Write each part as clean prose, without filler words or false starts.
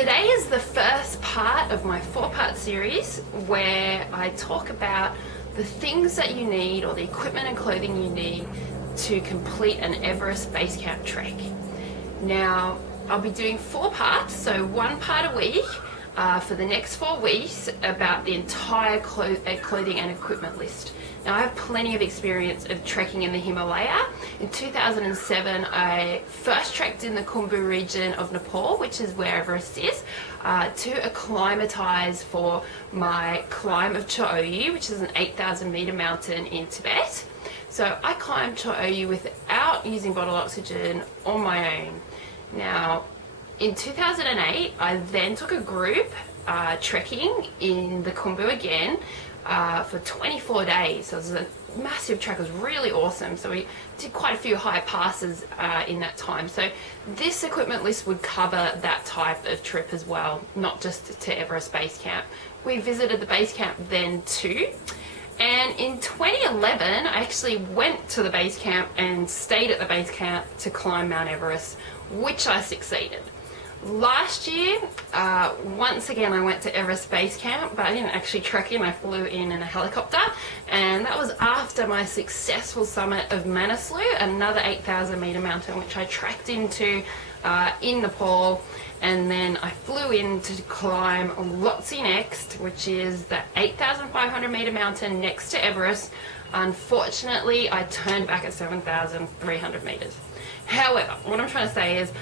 Today is the first part of my 4-part series where I talk about the things that you need, or the equipment and clothing you need to complete an Everest Base Camp trek. Now, I'll be doing 4 parts, so 1 part a week for the next 4 weeks about the entire clothing and equipment list. Now, I have plenty of experience of trekking in the Himalaya. In 2007, I first trekked in the Khumbu region of Nepal, which is where Everest is, to acclimatise for my climb of Cho Oyu, which is an 8,000 metre mountain in Tibet. So I climbed Cho Oyu without using bottled oxygen on my own. Now, in 2008, I then took a group trekking in the Khumbu again for 24 days. So it was a massive trek. It was really awesome. So we did quite a few high passes in that time. So this equipment list would cover that type of trip as well, not just to Everest Base Camp. We visited the base camp then too. And in 2011, I actually went to the base camp and stayed at the base camp to climb Mount Everest, which I succeeded. Last year, once again, I went to Everest Base Camp, but I didn't actually trek in. I flew in a helicopter, and that was after my successful summit of Manaslu, another 8,000 metre mountain, which I trekked into in Nepal. And then I flew in to climb Lhotse next, which is the 8,500 metre mountain next to Everest. Unfortunately, I turned back at 7,300 metres. However, what I'm trying to say is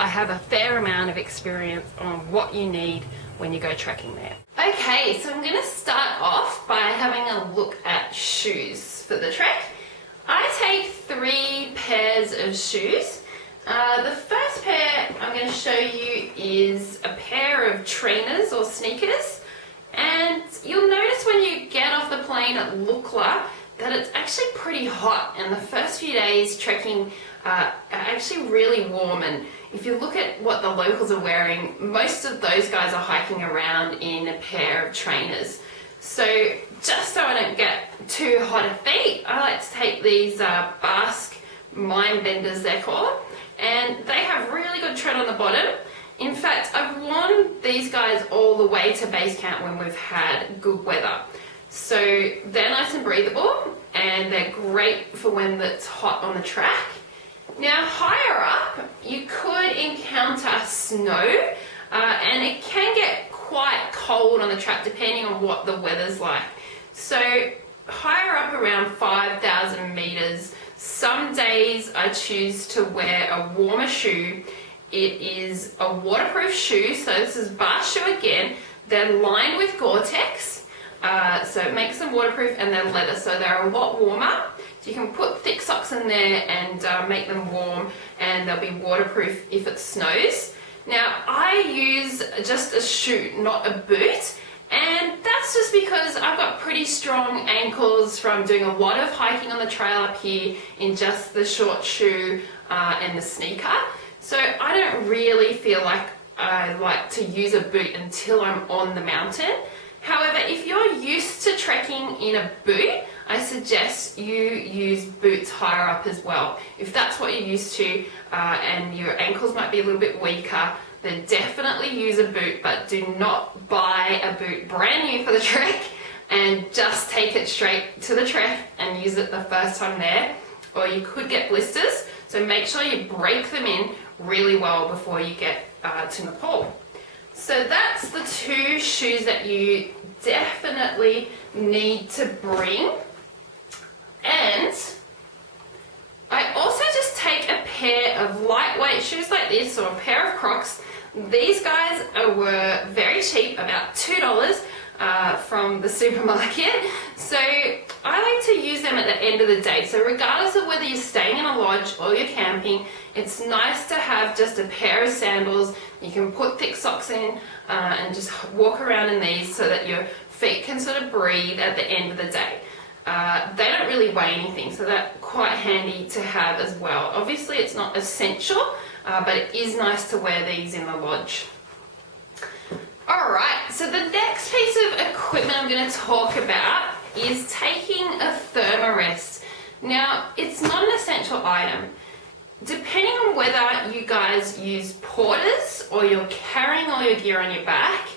I have a fair amount of experience on what you need when you go trekking there. Okay, so I'm going to start off by having a look at shoes for the trek. I take 3 pairs of shoes. The first pair I'm going to show you is a pair of trainers or sneakers, and you'll notice when you get off the plane at Lukla that it's actually pretty hot, and the first few days trekking are actually really warm. And if you look at what the locals are wearing, most of those guys are hiking around in a pair of trainers. So just so I don't get too hot of feet, I like to take these Basque mind benders, they're called, and they have really good tread on the bottom. In fact, I've worn these guys all the way to base camp when we've had good weather. So they're nice and breathable, and they're great for when it's hot on the track. Now, higher up, you could encounter snow, and it can get quite cold on the track depending on what the weather's like. So higher up, around 5,000 meters, some days I choose to wear a warmer shoe. It is a waterproof shoe, so this is Bast shoe again. They're lined with Gore-Tex, so it makes them waterproof, and they're leather, so they're a lot warmer. So you can put thick socks in there and make them warm, and they'll be waterproof if it snows. Now, I use just a shoe, not a boot, and that's just because I've got pretty strong ankles from doing a lot of hiking on the trail up here in just the short shoe and the sneaker. So I don't really feel like I like to use a boot until I'm on the mountain. However, if you're used to trekking in a boot, I suggest you use boots higher up as well. If that's what you're used to and your ankles might be a little bit weaker, then definitely use a boot, but do not buy a boot brand new for the trek and just take it straight to the trek and use it the first time there, or you could get blisters. So make sure you break them in really well before you get to Nepal. So that's the 2 shoes that you definitely need to bring. And I also just take a pair of lightweight shoes like this, or a pair of Crocs. These guys were very cheap, about $2 from the supermarket. So I like to use them at the end of the day. So regardless of whether you're staying in a lodge or you're camping, it's nice to have just a pair of sandals. You can put thick socks in and just walk around in these so that your feet can sort of breathe at the end of the day. They don't really weigh anything, so that's quite handy to have as well. Obviously, it's not essential, but it is nice to wear these in the lodge. Alright, so the next piece of equipment I'm going to talk about is taking a thermarest. Now, it's not an essential item. Depending on whether you guys use porters or you're carrying all your gear on your back,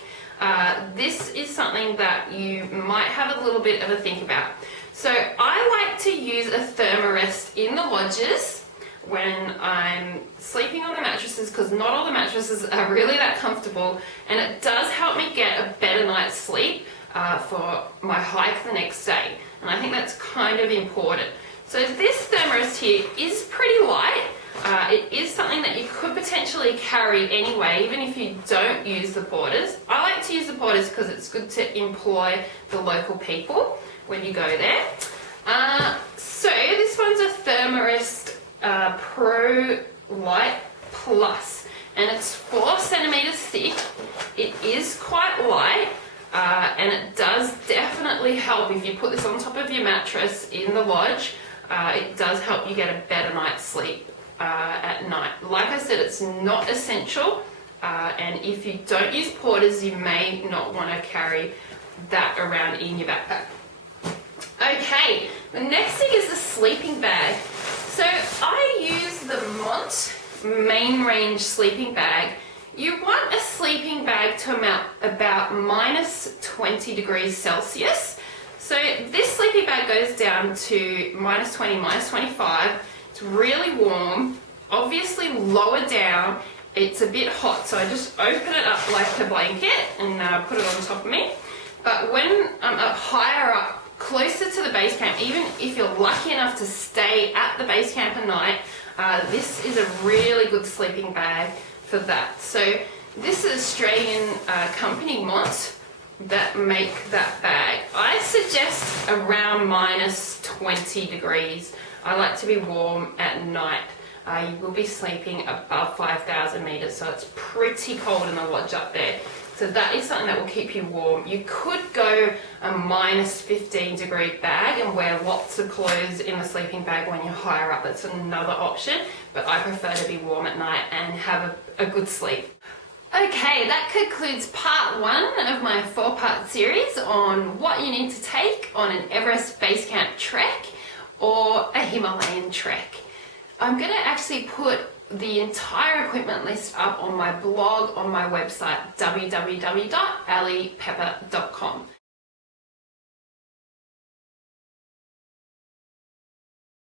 this is something that you might have a little bit of a think about. So I like to use a thermarest in the lodges when I'm sleeping on the mattresses, because not all the mattresses are really that comfortable, and it does help me get a better night's sleep for my hike the next day, and I think that's kind of important. So this thermarest here is pretty light. It is something that you could potentially carry anyway, even if you don't use the porters. I like to use the porters because it's good to employ the local people when you go there. So this one's a thermarest Pro Light Plus, and it's 4 centimeters thick. It is quite light, and it does definitely help if you put this on top of your mattress in the lodge. It does help you get a better night's sleep at night. Like I said, it's not essential, and if you don't use porters, you may not want to carry that around in your backpack. Okay, the next thing is the sleeping bag. So I use the Mont Main Range sleeping bag. You want a sleeping bag to amount about minus 20 degrees Celsius. So this sleeping bag goes down to minus 20, minus 25. It's really warm. Obviously lower down, it's a bit hot, so I just open it up like a blanket and put it on top of me. But when I'm up higher up, closer to the base camp, even if you're lucky enough to stay at the base camp at night, this is a really good sleeping bag for that. So this is Australian company Mont that make that bag. I suggest around minus 20 degrees. I like to be warm at night. You will be sleeping above 5,000 meters, so it's pretty cold in the lodge up there. So that is something that will keep you warm. You could go a minus 15 degree bag and wear lots of clothes in the sleeping bag when you're higher up. That's another option, but I prefer to be warm at night and have a good sleep. Okay, that concludes part 1 of my 4-part series on what you need to take on an Everest Base Camp trek or a Himalayan trek. I'm going to actually put the entire equipment list up on my blog on my website www.alliepepper.com.